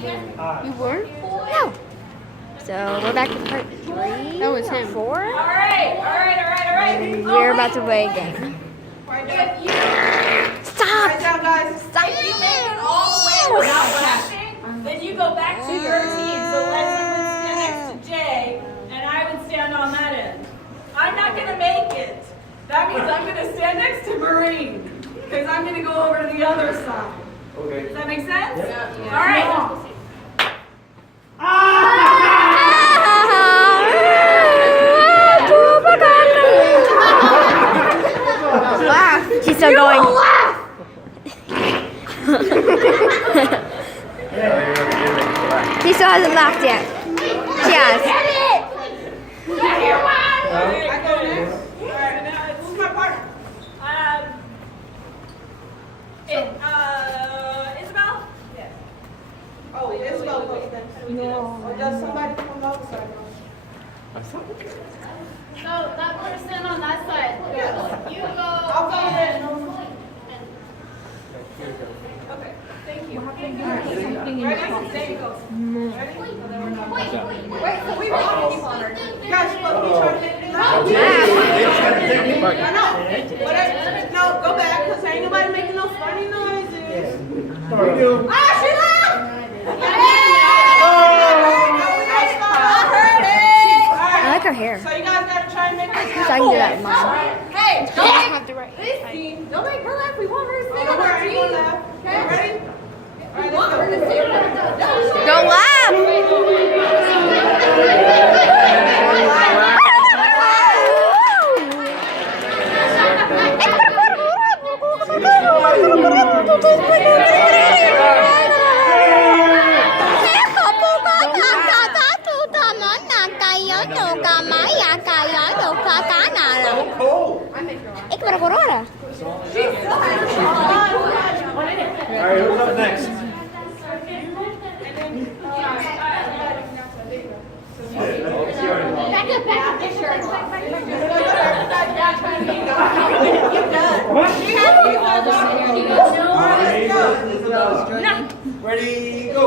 You were? No. So we're back to part 3. That was him. 4. All right. And we're about to play a game. If you Stop! write down, guys, Stop! if you make it all the way without laughing, then you go back to your team. So Leslie would stand next to Jay, and I would stand on that end. I'm not going to make it. That means I'm going to stand next to Maureen, because I'm going to go over to the other side. Okay. Does that make sense? Yeah. All right. She's still going. She still hasn't laughed yet. She has. I go next. All right, now who's my partner? Isabel? Yes. Oh, Isabel goes next. No. Or does somebody from the other side go? So that person on that side, you go. I'll go in. Okay, thank you. Ready? There you go. Ready? Wait, so we were talking to you, Connor. Guys, look, we tried to make it loud. No, no, go back, because ain't nobody making no funny noises. Ah, she laughed! I like her hair. So you guys gotta try and make this So I can do that with mine. Hey, Have to write. this team, don't make her laugh. We want her to sing on our team. Okay, ready? All right, let's go. Don't laugh! Ik ben er horen. All right, who's up next? Ready, go.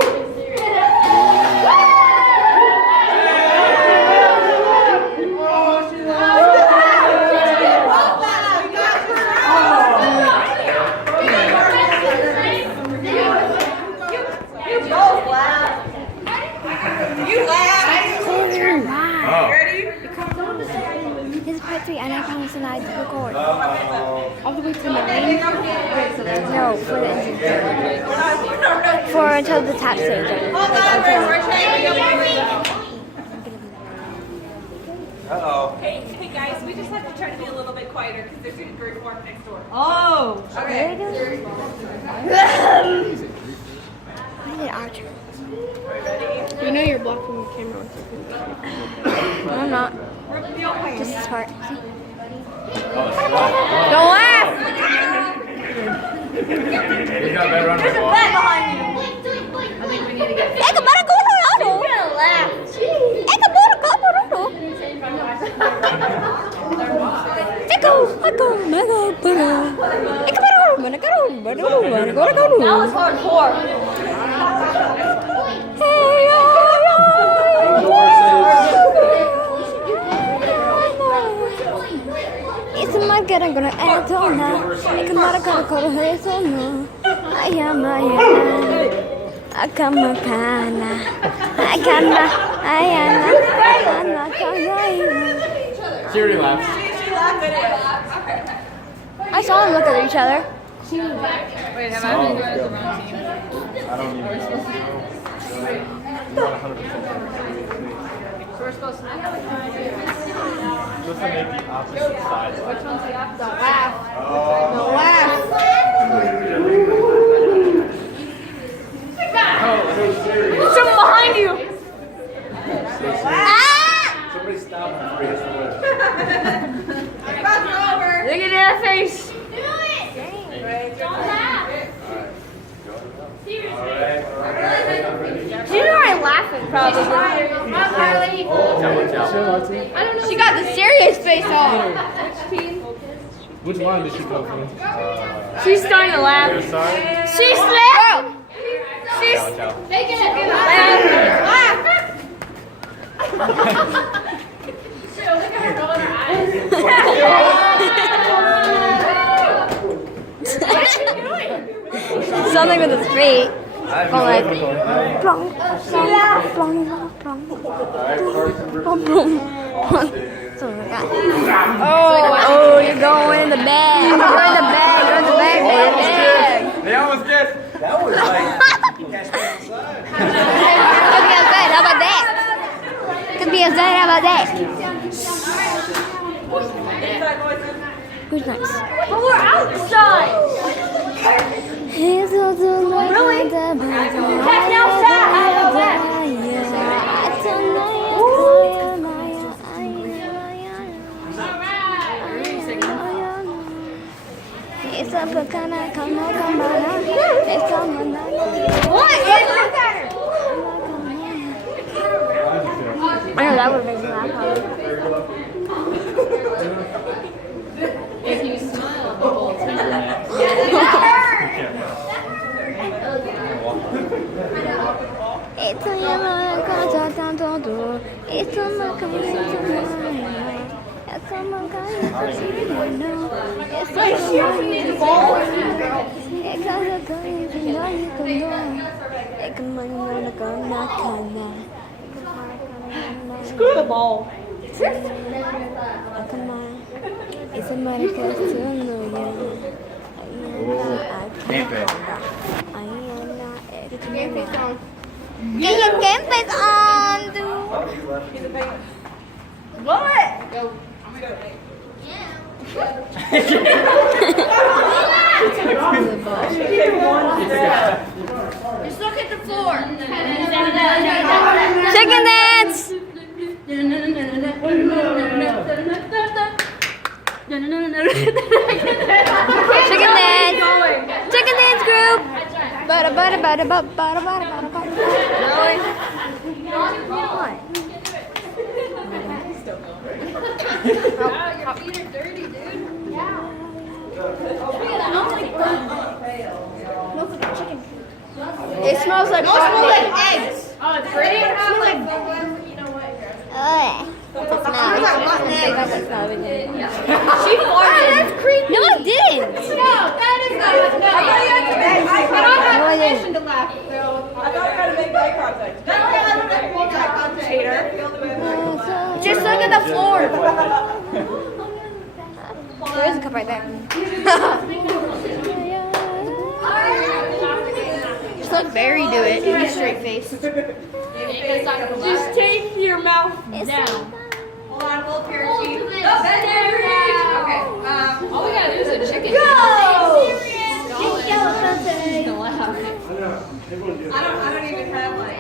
This is part 3, and I promise and I record. All the way to the main. No, for the engine. For until the tap stage. Uh-oh. Hey guys, we just have to try to be a little bit quieter because there's a great work next door. Oh. Okay. I did our turn. You know you're blocking the camera. No, I'm not. Just this part. Don't laugh! You got better on the ball. Ik heb maar een goede auto. Ik heb maar een goede auto. Ik go, mega, ik ben er That was hardcore. It's my god, I'm gonna add on that. Ik heb maar een goede auto. I am I come a pana. She already laughed. She laughed at it. I saw them look at each other. Wait, have I been the wrong team? I don't even know. Not 100%. So we're supposed to make Just to make the opposite sides. Which one's the opposite? Don't laugh. Someone behind you. Somebody stop him before he hits the wood. Look at that face. Don't laugh. She's already laughing, probably. I don't know. She got the serious face on. Which one did she go for? She's starting to laugh. Other side? She slapped. Ciao, ciao. Take it. Shit, look at her rolling her eyes. What are you doing? Something with his feet. I Go like have plong, plong, plong, plong, plong. Something like that. Oh, you're going in the bag. You're in the bag. You're in the bag, baby. They almost guessed. That was like, you catch me outside. Could be outside. How about that? Could be outside. How about that? Who's next? But we're outside. Really? Catch me outside. How about that? It's a bacana, come on, come on. It's on What? I know that would have been laugh. If you smile the whole time. It's a yellow cosa tanto do. It's a macaco. It's a macaco. It's Screw the ball. It's a medical Game face. Get your game face on, dude. What? Go. Just look at the floor. Chicken dance. Chicken dance. Chicken dance group. Bada bada bada bada bada bada bada Your feet are dirty, dude. It smells like eggs. Oh, it's pretty? It smells like She farted. That's creepy. No, I didn't. No, that is not. No, I don't have permission to laugh. So. I thought we had to make eye contact. Just look at the floor. There is a cup right there. Just let Barry do it. He's straight face. Just take your mouth down. Hold on, hold your teeth. Okay. Okay. All we gotta do is a chicken. I don't even have like.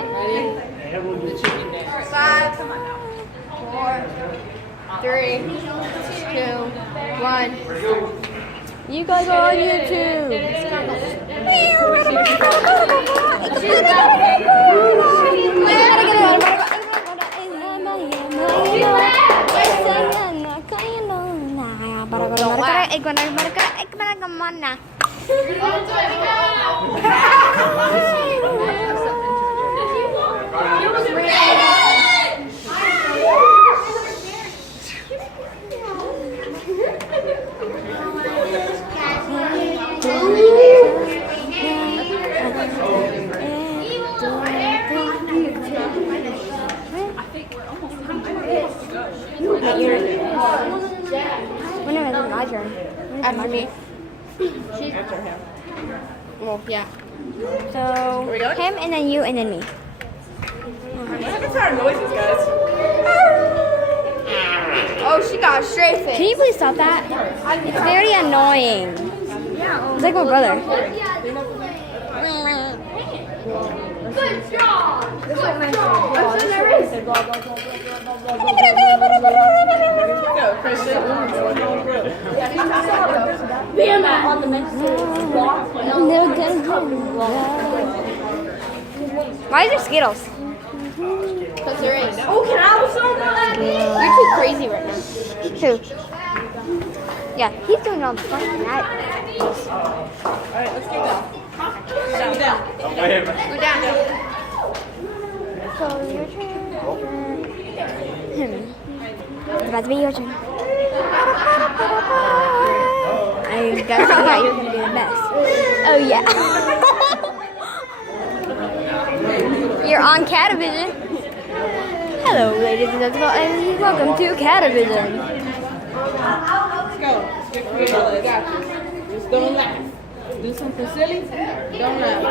The chicken dance. 5. Come on now. 4, 3, 2, 1. You guys are on YouTube. Whenever it's my turn. After me. After him. Well, yeah. So, we going? him and then you and then me. That's our noises, guys. Oh, she got a straight face. Can you please stop that? It's very annoying. It's like my brother. Good job. I'm so nervous. Go, Christian. Why is there Skittles? Because there is. Oh, can I have some of that? You're too crazy right now. Who? Yeah, he's doing all the fun. Alright, let's get going. Oh, wait a minute. Go down. So your turn. It's about to be your turn. I gotta figure out you're gonna do the best. Oh yeah. You're on Catavision. Hello, ladies and gentlemen, and welcome to Catavision. Let's go. Let's get creative. Just don't laugh. Do something silly. Don't laugh.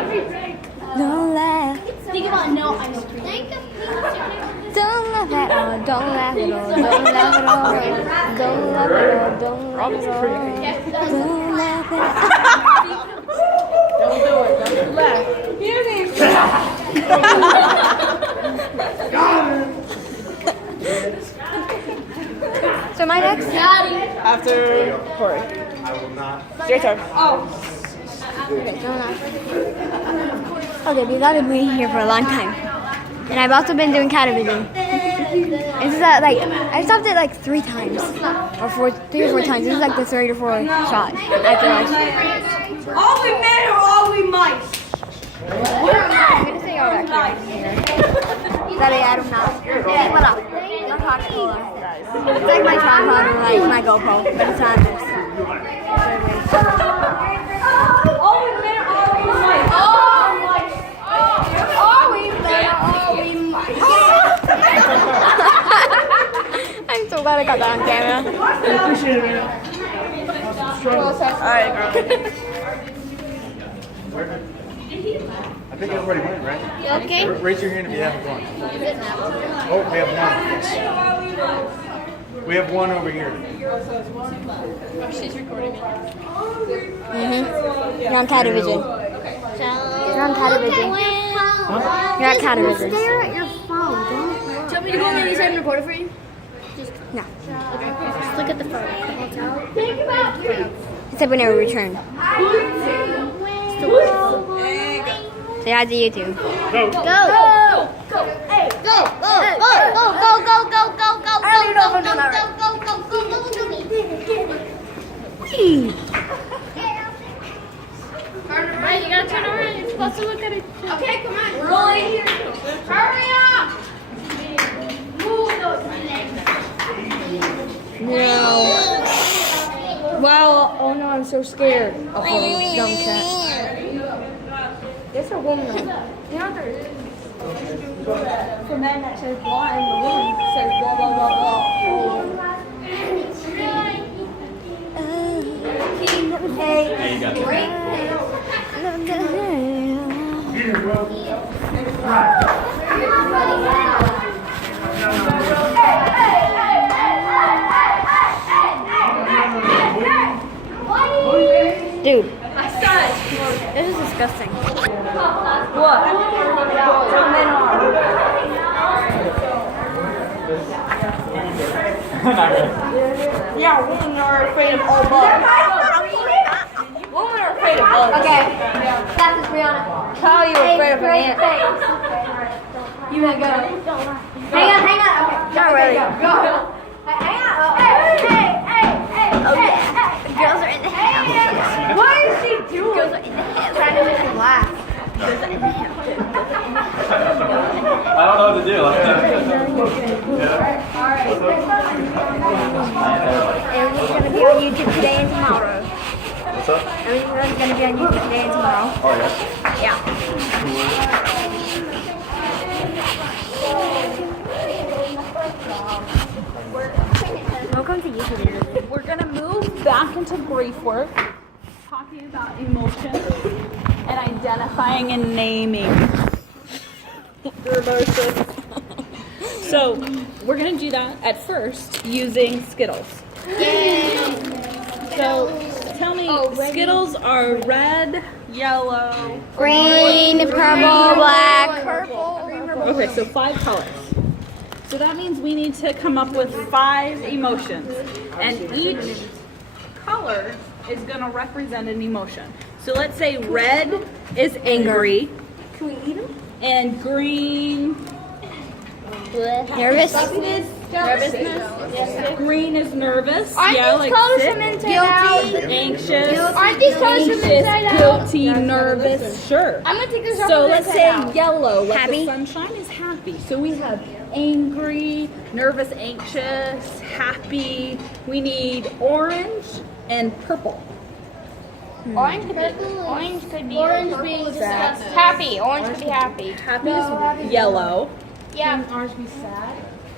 Don't laugh. Think about no ice cream. Don't laugh at all. Don't laugh at all. Don't laugh at all. Don't laugh at all. Don't laugh at all. Don't laugh at all. Don't do it. Don't laugh. So my next. After Corey. It's your turn. Okay, because I've been waiting here for a long time. And I've also been doing Catavision. This is like, I stopped it like 3 times. Or 3 or 4 times. This is like the 3rd or 4th shot. After last. All we men or all we mice? I'm gonna say all back here. Sorry, I don't know. Hey, what up? I'm talking to It's like my tripod or like my GoPro, but it's on this. All we men or all we mice? I'm so glad I got that on camera. Alright, girl. I think everybody went, right? Okay. Raise your hand if you haven't gone. Oh, we have one. We have one over here. She's recording it. You're on Catavision. You're on Catavision. You're at Catavision. Stare at your phone. Don't look. Do you want me to go on the other side and record it for you? No. Just look at the phone. Except whenever we return. Say hi to YouTube. Go. Go. Go. Go. Hey. Go. Go. Go. Go. Go. Go. Go. Go. Go. I don't even know if I'm doing that Go. Go. Go. Go. Go. Right, you gotta turn around. You're supposed to look at it. Okay, come on. Rolling. Hurry up. Move those legs. Wow. Oh no, I'm so scared of a dumb cat. There's a woman. You know there's the man that says blah and the woman says blah blah blah blah. Hey, you got dude, this is disgusting. What? Some men are. Yeah, women are afraid of all bugs. Women are afraid of bugs. Okay. That is Brianna. How are you afraid of an ant? You gotta go. Hang on. Okay. Not really. Go. Hang on. Hey. Girls are in the house. What is she doing? Girls are in the house. Trying to make him laugh. Girls are in the house. I don't know what to do. Everything's gonna be on YouTube today and tomorrow. What's up? Everything's gonna be on YouTube today and tomorrow. Oh, yeah. Yeah. Welcome to YouTube. We're going to move back into grief work, talking about emotion and identifying and naming your emotions. So we're going to do that at first using Skittles. So tell me, Skittles are red, yellow, Green, purple, black. Okay, so 5 colors. So that means we need to come up with 5 emotions. And each color is going to represent an emotion. So let's say red is angry. Can we eat them? And green Nervous. Nervousness. Green is nervous. Aren't Yeah, these like colors sick. from inside out? Anxious. Aren't these colors from Anxious, inside out? guilty, nervous. Sure. I'm gonna take this off So from let's inside say out. yellow, like Happy? the sunshine is happy. So we have angry, nervous, anxious, happy. We need orange and purple. Orange could be being happy. Orange could be happy. Happy is yellow. Yeah.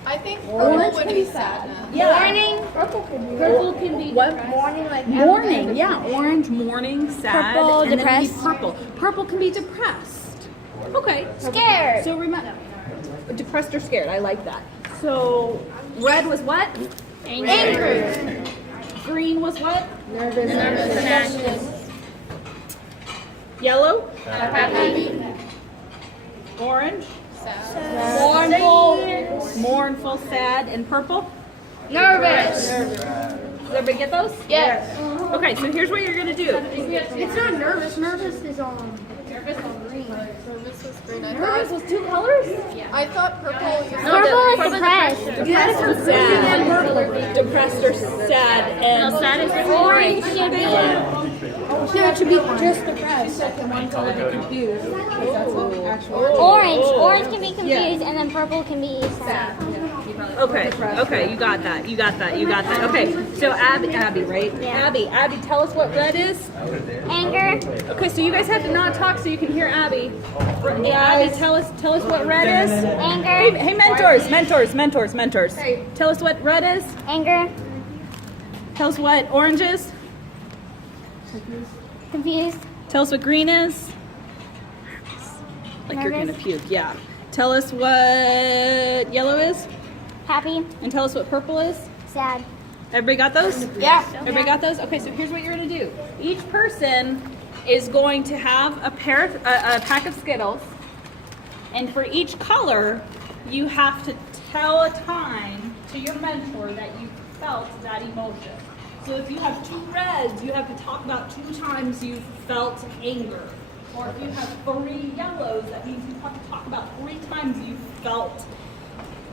I think purple would be sadness. Morning. Purple could be. Purple can be what? Morning, like Morning, yeah. Orange, morning, sad. Purple, and then depressed. we need purple. Purple can be depressed. Okay. Scared. So remember, depressed or scared. I like that. So red was what? Angry. Green was what? Nervous and anxious. Yellow? Happy. Orange? Mournful. Mournful, sad, and purple? Nervous. Does everybody get those? Yes. Okay, so here's what you're gonna do. It's not nervous. Nervous is on. Nervous was green. Nervous was two colors? I thought purple was Purple is depressed. Sad. Depressed or sad, and sad is Orange should be. it should be just depressed. Orange can be confused, and then purple can be sad. Okay, you got that. Okay, so Abby, right? Yeah. Abby, tell us what red is. Anger. Okay, so you guys have to not talk so you can hear Abby. Abby, tell us what red is. Anger. Hey, mentors. Tell us what red is. Anger. Tell us what orange is. Confused. Tell us what green is. Like you're gonna Nervous. puke, yeah. Tell us what yellow is, Happy. and tell us what purple is. Sad. Everybody got those? Yeah. Everybody got those? Okay, so here's what you're gonna do. Each person is going to have a pack of Skittles, and for each color, you have to tell a time to your mentor that you felt that emotion. So if you have 2 reds, you have to talk about 2 times you felt anger. Or if you have 3 yellows, that means you have to talk about 3 times you felt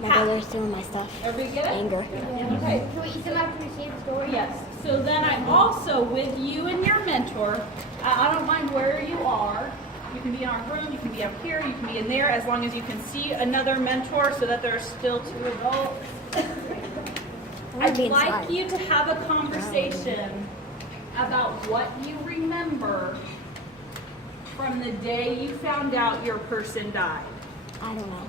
My happy. brother's stealing my stuff. Everybody get it? Anger. Okay. Can we eat them after we see the story? Yes. So then I also, with you and your mentor, I don't mind where you are. You can be in our room, you can be up here, you can be in there, as long as you can see another mentor so that there are still 2 adults. I'd be like inside. you to have a conversation about what you remember from the day you found out your person died. I don't know.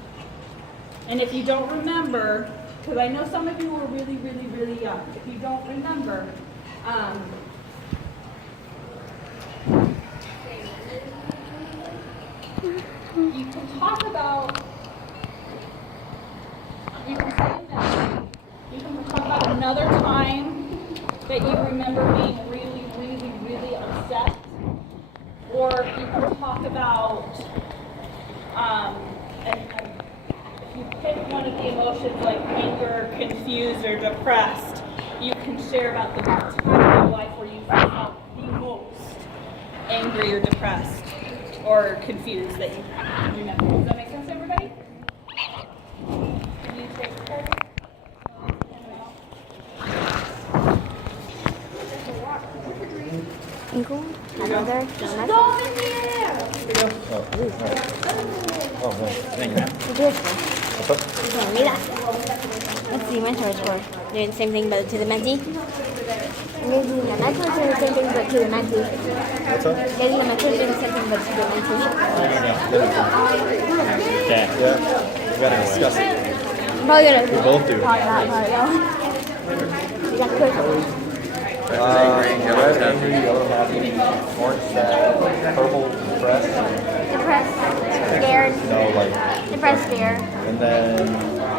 And if you don't remember, because I know some of you were really, really, really young. If you don't remember, you can talk about, you can say a memory. You can talk about another time that you remember being really, really, really upset. Or you can talk about, if you pick one of the emotions like anger, confused, or depressed, you can share about the time in your life where you felt the most angry or depressed or confused that you remember. Does that make sense, everybody? Can you take the card? Ankle. My brother. Oh, well, thank you, man. What do it for? Yeah, mira. What's the mentors for? Doing the same thing but to the mentee? Maybe the mentors doing the same thing but to the mentee. What's up? Maybe the mentors doing the same thing but to the mentee. Okay. Yeah. We gotta discuss it. I'm probably gonna We both do. talk that part though. You got quick. Red, angry, yellow, happy, orange, sad, purple, depressed. Depressed. Scared. No, like, Depressed, scared. and then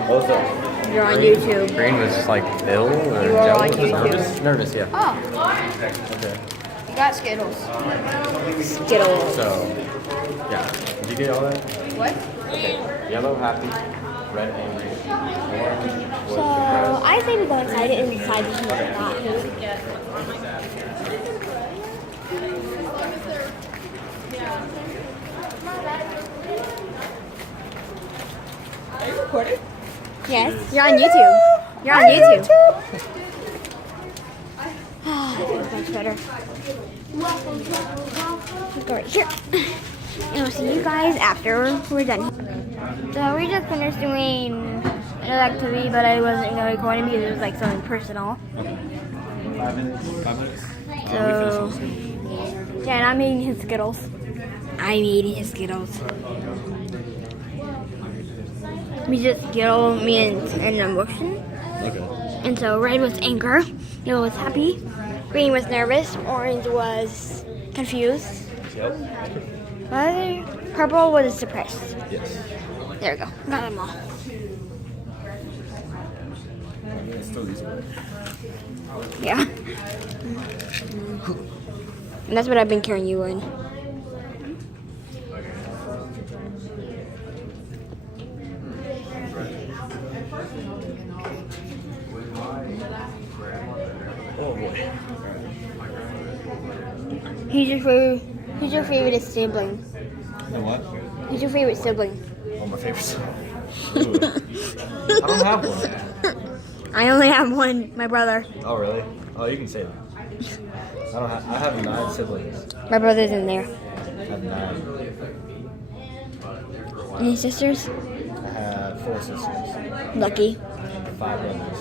those are. You're on YouTube. Green was like ill or You are on jealous? YouTube. Nervous, yeah. Oh, Okay. you got Skittles. Skittles. So, yeah. Did you get all that? What? Okay. Yellow, happy. Red, angry. Orange was So depressed. I say we go inside it and decide which one we got. Are you recording? Yes, you're on YouTube. You're on YouTube. That's much better. Let's go right here. And we'll see you guys after we're done. So we just finished doing another activity, but I wasn't going to record it because it was like something personal. 5 minutes. 5 minutes. So, yeah, and I'm eating his Skittles. I'm eating his Skittles. We just Skittle, me and emotion. Okay. And so red was anger, yellow was happy, green was nervous, orange was confused, Yep. purple was suppressed. Yes. There we go. Got them all. It's still easy. Yeah. And that's what I've been carrying you in. Oh boy. Who's your favorite sibling? You know what? Who's your favorite sibling? Oh, my favorite song. Ooh. I don't have one. I only have one, my brother. Oh, really? Oh, you can say that. I have 9 siblings. My brother's in there. I have 9. Any sisters? I have 4 sisters. Lucky. 5 brothers.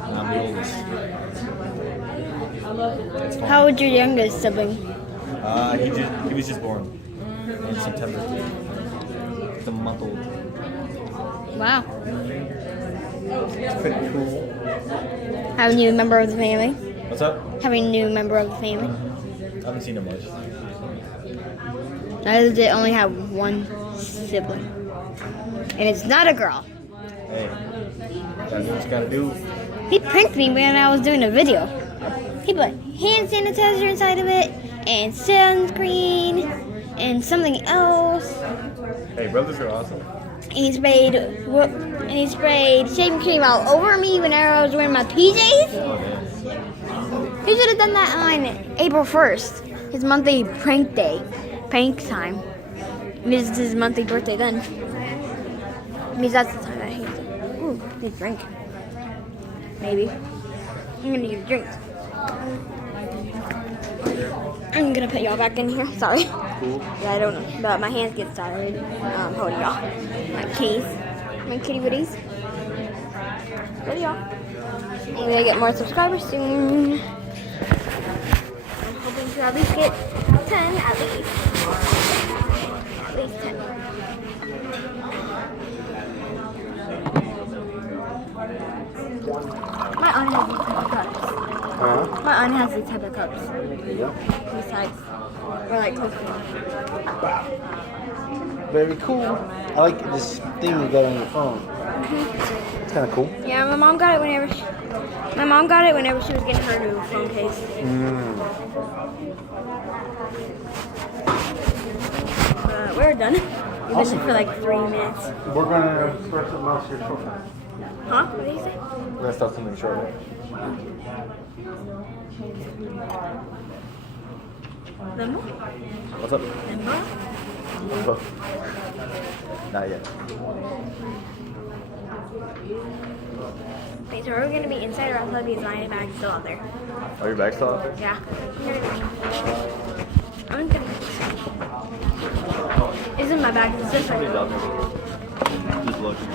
And I'm the oldest. It's fun. How old's your youngest sibling? He was just born in September. He's a month old. Wow. It's pretty cool. Have a new member of the family? What's up? Having a new member of the family? I haven't seen him much. I legit only have one sibling. And it's not a girl. Hey, gotta do what you gotta do. He pranked me when I was doing a video. He put hand sanitizer inside of it, and sunscreen, and something else. Hey, brothers are awesome. And he sprayed shaving cream all over me whenever I was wearing my PJs. Oh, yeah. He should have done that on April 1st, his monthly prank day, prank time. This is his monthly birthday then. Because that's the time that he ooh, need a drink. Maybe. I'm gonna get a drink. I'm gonna put y'all back in here. Sorry. Cool. Yeah, I don't know. But my hands get tired holding y'all. My kitties. My kitty bitties. Good y'all. I'm gonna get more subscribers soon. I'm hoping to at least get 10 at least. At least 10. My aunt has these type of cups. My aunt has these type of cups. These types. Or like Coke. Very cool. I like this thing you got on your phone. It's kind of cool. Yeah, my mom got it whenever she was getting her new phone case. We're done. We've been here for like 3 minutes. We're gonna start something else here shortly. Huh? What did you say? We're gonna start something shortly. Limbo? What's up? Limbo? Not yet. Okay, so are we gonna be inside or outside because my bag's still out there? Are your bags still out there? Yeah. I'm gonna isn't my bag, it's just like Somebody's out there. Just look. No,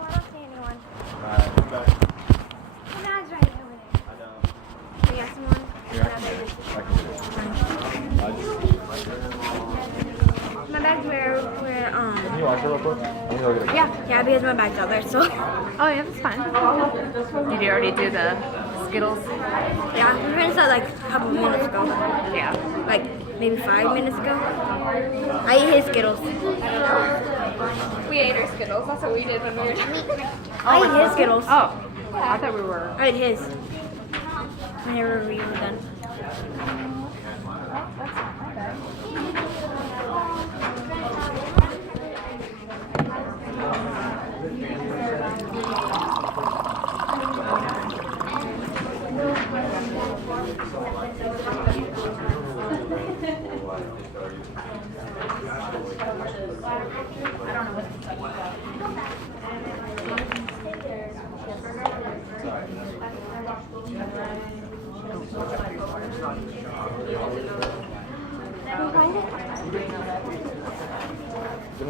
I don't see anyone. Alright, back. My bag's right over there. I know. You got someone? Here, I can get it. My bag's where Can you answer real quick? I'm gonna go get a yeah, because my bag's out there, so Oh yeah, that's fine. Did you already do the Skittles? yeah, we finished that like a couple minutes ago. Yeah. Like maybe 5 minutes ago. I ate his Skittles. We ate our Skittles. That's what we did when we were done. I ate his Skittles. Oh, I thought we were. I ate his. Whenever we were done.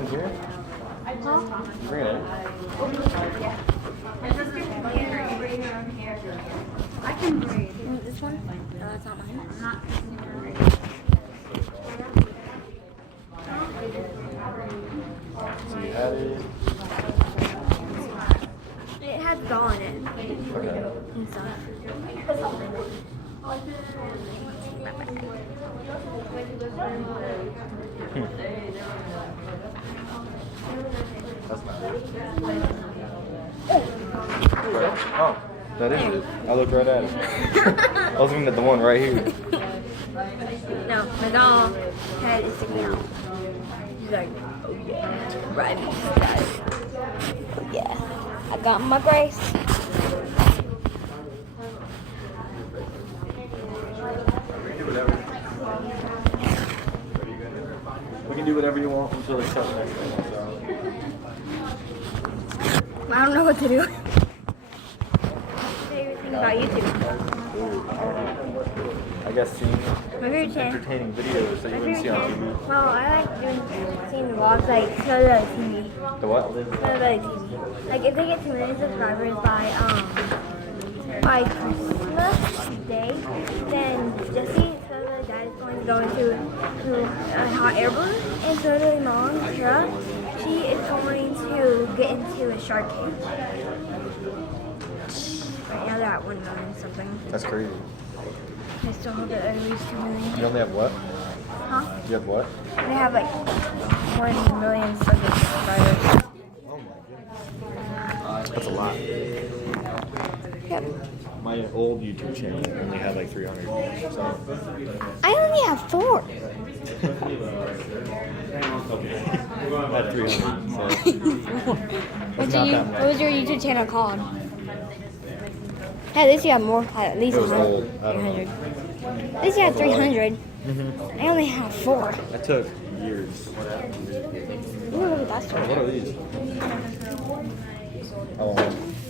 in here? You bring it in? I can breathe. You want this one? No, that's not mine. So you had it. It has doll in it. And stuff. That's not it. Oh, that is it. I looked right at it. I was looking at the one right here. No, my doll head is sticking out. She's like, oh yeah, right, guys. Oh yeah, I got my Grace. We can do whatever you want until it's shut next time. I don't know what to do. Favorite thing about YouTube. I guess seeing My favorite channel. entertaining videos that you wouldn't see on TV. Well, I like seeing the vlogs like Soda TV. The what? Soda TV. Like if they get 2 million subscribers by Christmas Day, then Jesse, Soda's dad, is going to go into a hot air balloon, and Soda's mom, Kira, she is going to get into a shark cage. Right now they're at 1 million something. That's crazy. I still hope that I reach 2 million. You only have what? Huh? You have what? They have like 1 million subscribers. Oh my goodness. That's a lot. Yep. My old YouTube channel only had like 300. So. I only have 4. I had 300. So. That's not that What much. was your YouTube channel called? Hey, at least you have more. At least It was 100. old. I don't know. 300. At least you have 300. I only have 4. That took years. Ooh, look at that story. What are these? Oh,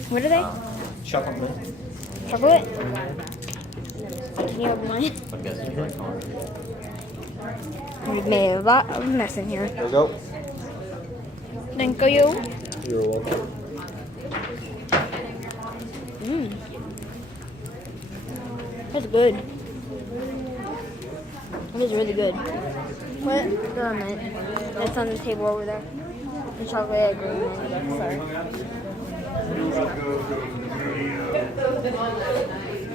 What are they? chocolate milk. Chocolate? Can you open mine? I guess you like orange. We've made a lot of mess in here. There we go. Thank you. You're welcome. That's good. It is really good. What? That's on the table over there. The chocolate egg green. Sorry.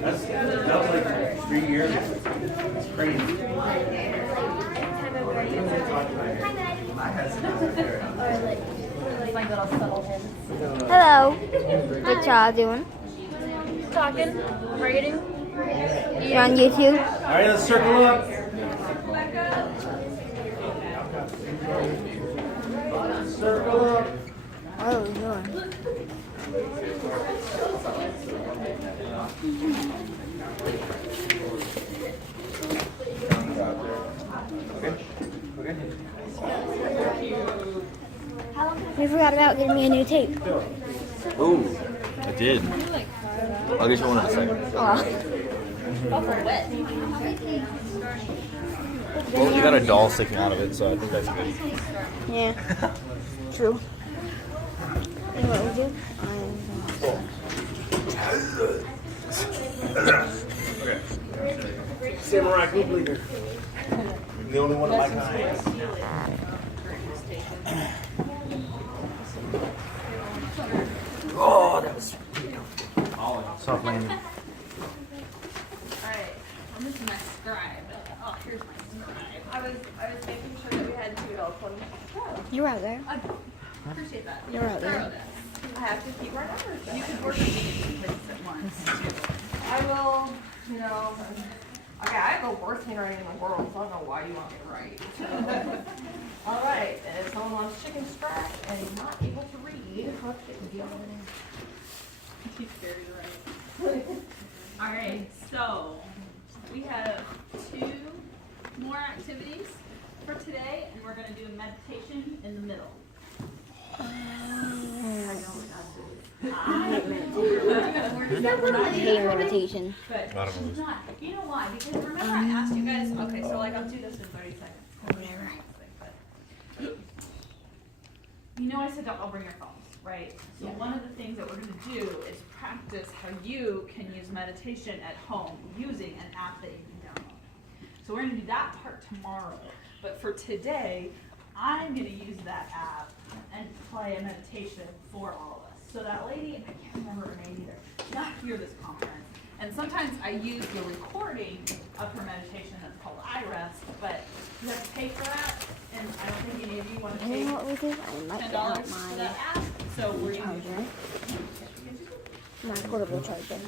That was like 3 years ago. It's crazy. Hello. What y'all doing? Talking, writing. You're on YouTube? All right, let's circle up. Circle up. What are we doing? We forgot about getting me a new tape. Ooh, I did. I'll get you one in a second. Oh. Well, you got a doll sticking out of it, so I think that's good. Yeah. True. You know what we do? Samurai Group leader. The only one of my kind. Oh, that was soft landing. Alright, I'm missing my scribe. Oh, here's my scribe. I was making sure that we had $2.20. You're out there. Appreciate that. You're out there. Thoroughness. I have to keep our numbers. You could work with me two places at once. I will, Okay, I have the worst handwriting in the world, so I don't know why you want me to write. All right, and if someone wants chicken scratch and is not able to read, let's get the Too scared to write. Alright, so we have 2 more activities for today, and we're going to do a meditation in the middle. I hate meditation. But she's not. You know why? Because remember I asked you guys, okay, so like I'll do this in 30 seconds. Whatever. I said, don't bring your phones, right? So one of the things that we're going to do is practice how you can use meditation at home using an app that you can download. So we're going to do that part tomorrow. But for today, I'm going to use that app and play a meditation for all of us. So that lady, I can't remember her name either, she's not here this conference. And sometimes I use the recording of her meditation that's called iRest, but you have to pay for that. And I don't think any of you want to You pay know what we do? I might get out $10 for that my app. So we're using charger. My portable charger.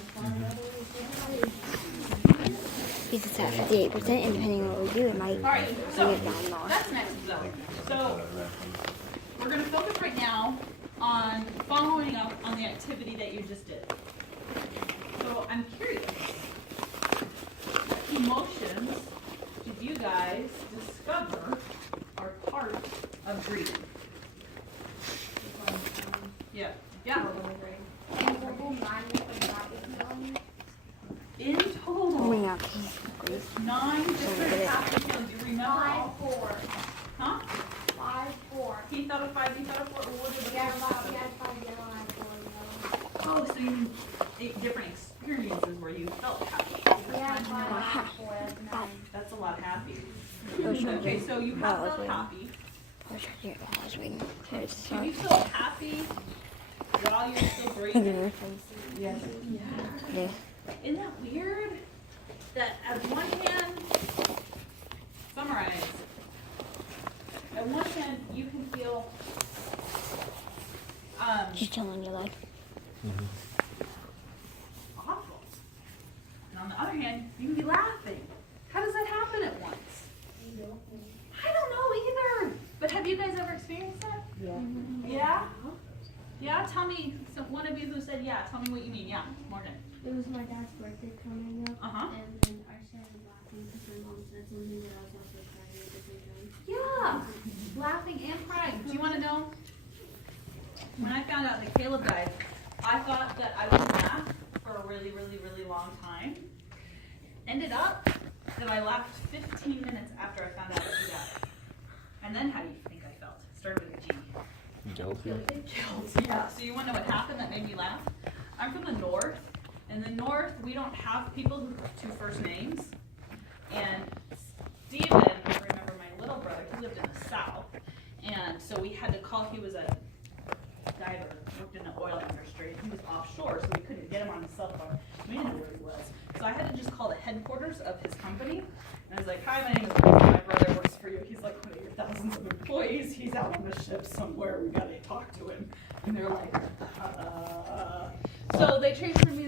Because it's at 58%, and depending on what we do, it might All right, so bring it down more. that's next zone. So we're going to focus right now on following up on the activity that you just did. So I'm curious, what emotions did you guys discover are part of grieving? Yeah. Yeah. In total, Oh, yeah. 9 different happy feelings. You remember all 4. Huh? 5, 4. He thought of 5, you thought of 4. What did Yeah, you 5 yellow and 4 yellow. Oh, so you mean 8 different experiences where you felt happy. Yeah, 5, 4, that's 9. That's a lot happy. Oh, sure. Okay, so you have felt happy. I was waiting for it to Do start. you feel happy while you're still Look at breathing? her face. Yes. Yeah. Isn't that weird? That at one hand, summarize. At one hand, you can feel She's telling you like. awful. And on the other hand, you can be laughing. How does that happen at once? I don't know either. But have you guys ever experienced that? Yeah. Yeah? Yeah? Tell me, so one of you who said yeah, tell me what you mean. Yeah, Morgan. It was my dad's birthday coming up, Uh-huh. and then I started laughing because my mom said something that I was also crying at the same time. Yeah, laughing and crying. Do you want to know? When I found out that Caleb died, I thought that I would laugh for a really, really, really long time. Ended up that I laughed 15 minutes after I found out that he died. And then how do you think I felt? Started with a G. Guilty. Guilt. Yeah. So you want to know what happened that made me laugh? I'm from the north. In the north, we don't have people who have 2 first names. And Steven, I remember my little brother, he lived in the south. And so we had to call, he was a diver, worked in the oil industry. He was offshore, so we couldn't get him on his cell phone. We didn't know where he was. So I had to just call the headquarters of his company. And I was like, hi, my name is Bruce. My brother works for you. He's like one of your thousands of employees. He's out on the ship somewhere. We got to talk to him. And they're like, So they transferred me,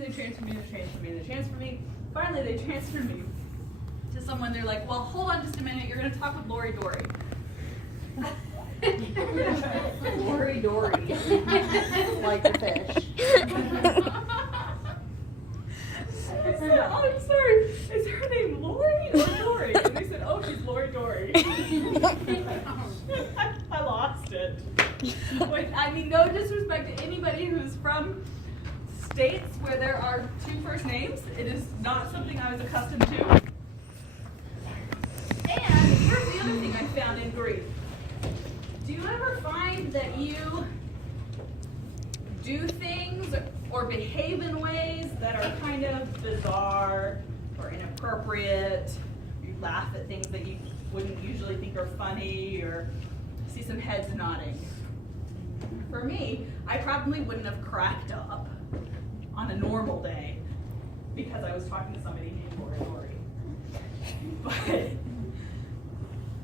Finally, they transferred me to someone. They're like, well, hold on just a minute. You're going to talk with Lori Dory. Lori Dory. Like the fish. I said, oh, I'm sorry. Is her name Lori or Dory? And they said, oh, she's Lori Dory. I lost it. Wait, I mean, no disrespect to anybody who's from states where there are 2 first names. It is not something I was accustomed to. And here's the other thing I found in grief. Do you ever find that you do things or behave in ways that are kind of bizarre or inappropriate? You laugh at things that you wouldn't usually think are funny, or see some heads nodding. For me, I probably wouldn't have cracked up on a normal day because I was talking to somebody named Lori.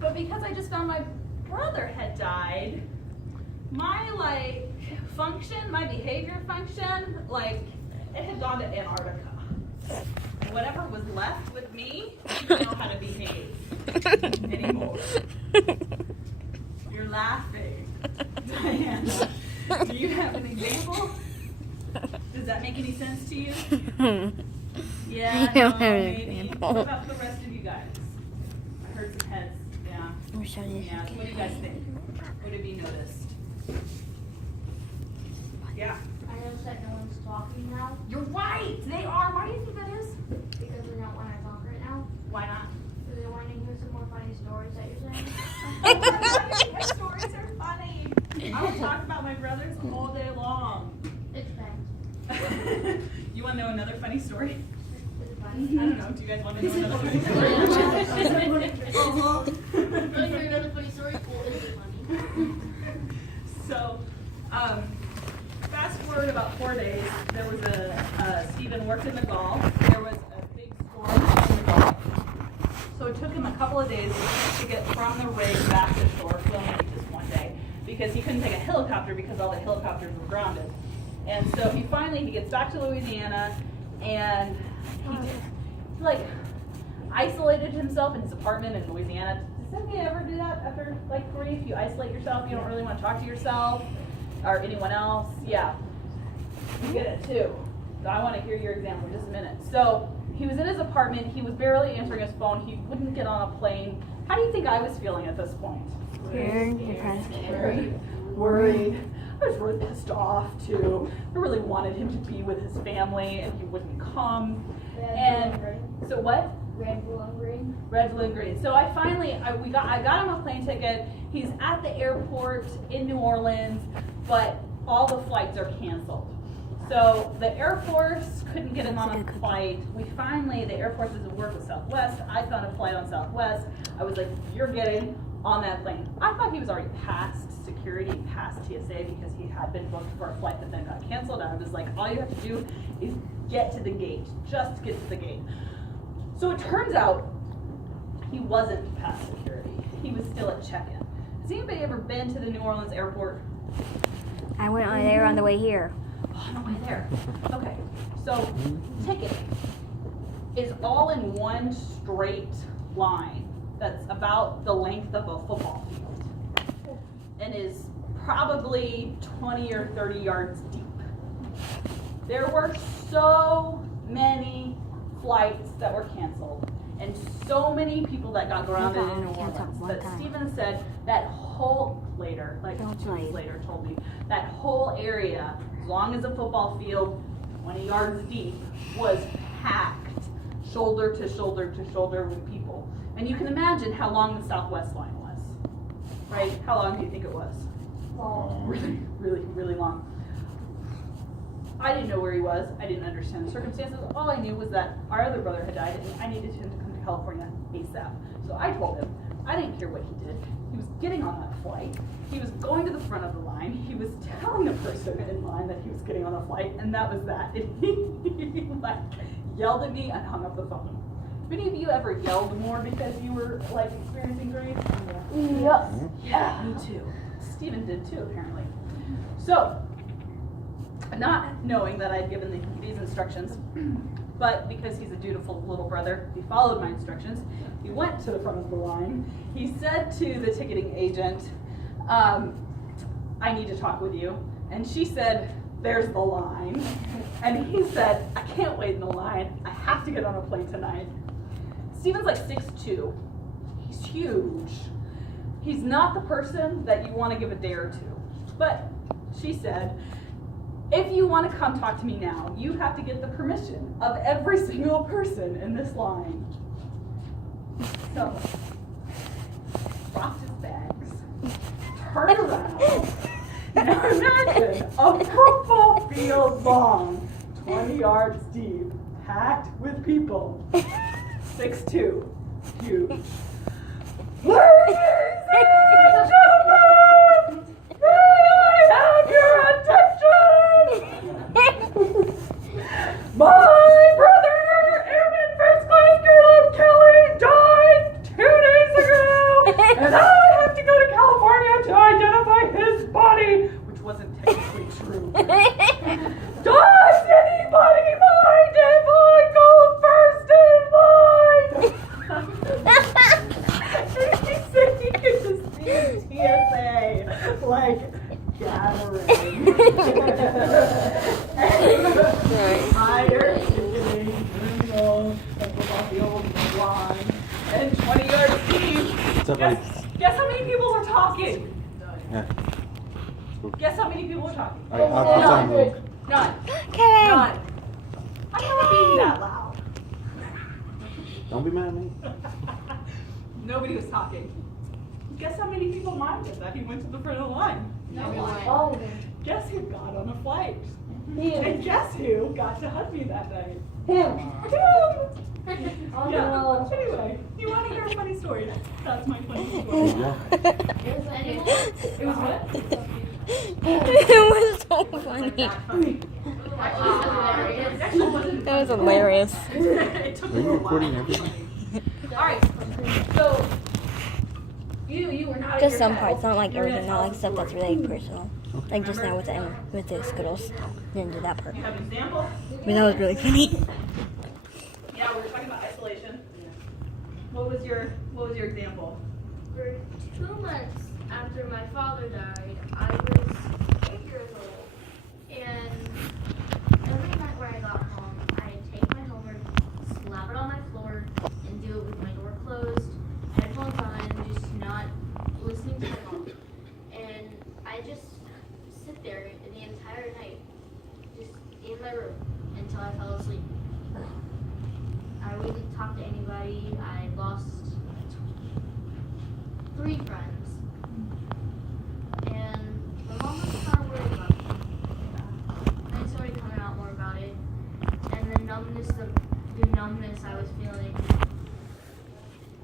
But because I just found my brother had died, my function, my behavior function, it had gone to Antarctica. Whatever was left with me, I didn't know how to behave anymore. You're laughing. Diana, do you have an example? Does that make any sense to you? Yeah, I don't no, have an maybe. example. What about the rest of you guys? I heard some heads. Yeah. I'm showing you. Yeah. So what do you guys think? What have you noticed? Yeah. I noticed that no one's talking now You're right. They are. Why do you think that is? because we don't want to talk right now. Why not? Because they want to hear some more funny stories that you're saying. My stories are funny. I will talk about my brothers all day long. It's fun. You want to know another funny story? It's I fun. don't know. Do you guys want to know another funny story? Really hear another funny story? Well, is it funny? So, fast forward about 4 days, there was Stephen worked in the Gulf. There was a big storm in the Gulf. So it took him a couple of days to get from the rig back to shore, filming just one day, because he couldn't take a helicopter because all the helicopters were grounded. And so he gets back to Louisiana, and he like isolated himself in his apartment in Louisiana. Does anybody ever do that after like grief? You isolate yourself, you don't really want to talk to yourself or anyone else. Yeah, you get it too. So I want to hear your example in just a minute. So he was in his apartment, he was barely answering his phone, he wouldn't get on a plane. How do you think I was feeling at this point? Scared, depressed. Worried. I was really pissed off too. I really wanted him to be with his family and he wouldn't come. And so what? Red, blue, and green. Red, blue, and green. So I got him a plane ticket. He's at the airport in New Orleans, but all the flights are canceled. So the Air Force couldn't get him on a flight. The Air Force doesn't work with Southwest. I found a flight on Southwest. I was like, you're getting on that plane. I thought he was already past security, past TSA, because he had been booked for a flight that then got canceled. I was like, all you have to do is get to the gate, just get to the gate. So it turns out he wasn't past security. He was still at check-in. Has anybody ever been to the New Orleans airport? I went on there on the way here. Oh, on the way there. Okay, so ticket is all in one straight line that's about the length of a football field and is probably 20 or 30 yards deep. There were so many flights that were canceled and so many people that got grounded in New Orleans that Stephen said that whole later, like 2 weeks later, told me that whole area, as long as a football field, 20 yards deep, was packed, shoulder to shoulder to shoulder with people. And you can imagine how long the Southwest line was, right? How long do you think it was? Long. Really, really, really long. I didn't know where he was. I didn't understand the circumstances. All I knew was that our other brother had died and I needed him to come to California ASAP. So I told him, I didn't care what he did. He was getting on that flight. He was going to the front of the line. He was telling the person in line that he was getting on the flight, and that was that. And he like yelled at me and hung up the phone. Have any of you ever yelled more because you were like experiencing grief? Yes. Yeah, me too. Stephen did too, apparently. So, not knowing that I'd given these instructions, but because he's a dutiful little brother, he followed my instructions. He went to the front of the line. He said to the ticketing agent, I need to talk with you. And she said, there's the line. And he said, I can't wait in the line. I have to get on a plane tonight. Stephen's like 6'2". He's huge. He's not the person that you want to give a dare to. But she said, if you want to come talk to me now, you have to get the permission of every single person in this line. So, dropped his bags, turned around. Now imagine a football field long, 20 yards deep, packed with people. 6'2", huge. Ladies and gentlemen, may I have your attention? My brother, Airman First Class Caleb Kelly, died 2 days ago, and I have to go to California to identify his body, which wasn't technically true. Does anybody mind if I go first in line? He said he could just see TSA, like, gathering. Higher ticketing, the old line, and 20 yards deep. What's up, buddy? Guess how many people were talking? Yeah. Guess how many people were talking? All right, I'll tell him. None. Kevin! None. I'm not being that loud. Don't be mad at me. Nobody was talking. Guess how many people minded that he went to the front of the line? No one. Oh, Guess who got on a flight? And guess who got to hug me that night? Him. Yeah. Anyway, you want to hear a funny story? That's my funny story. It was what? It was so funny. That was hilarious. It took Are you recording everything? All right. So you were not. Just some parts, not like everything, not like stuff that's really personal. Like just now with the Skittles. Didn't do that part. You have an example? But that was really funny. Yeah, we were talking about isolation. What was your example? For 2 months after my father died, I was 8 years old. And every night when I got home, I'd take my homework, slap it on my floor, and do it with my door closed, headphones on, just not listening to my mom. And I just sit there the entire night, just in my room, until I fell asleep. I wouldn't talk to anybody. I lost 3 friends. And my mom was kind of worried about me. I started coming out more about it. And the numbness I was feeling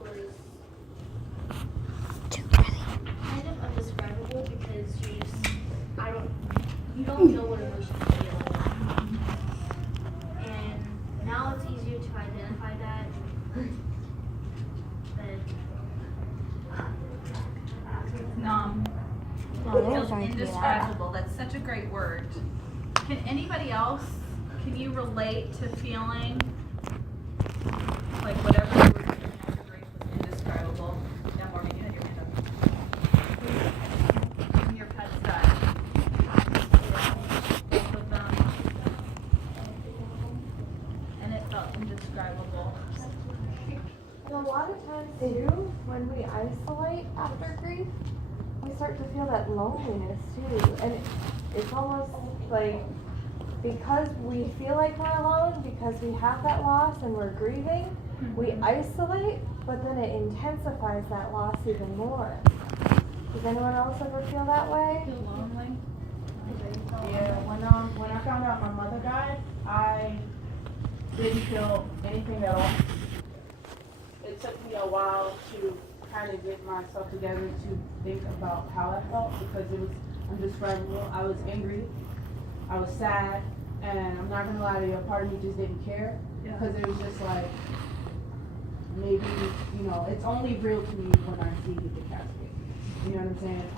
was kind of indescribable because you don't know what emotions feel. And now it's easier to identify that. Numb. Oh, Feels indescribable. That's such a great word. Can anybody else? Can you relate to feeling like whatever you were doing after grief was indescribable? Yeah, Morgan, you had your hand up. When your pets died. Both of them. And it felt indescribable. And a lot of times too, when we isolate after grief, we start to feel that loneliness too. And it's almost like because we feel like we're alone, because we have that loss and we're grieving, we isolate, but then it intensifies that loss even more. Does anyone else ever feel that way? Feel lonely? Yeah, when I found out my mother died, I didn't feel anything at all. It took me a while to kind of get myself together to think about how I felt because it was indescribable. I was angry, I was sad, and I'm not gonna lie to you, a part of me just didn't care because it was just like maybe it's only real to me when I see the casket. You know what I'm saying?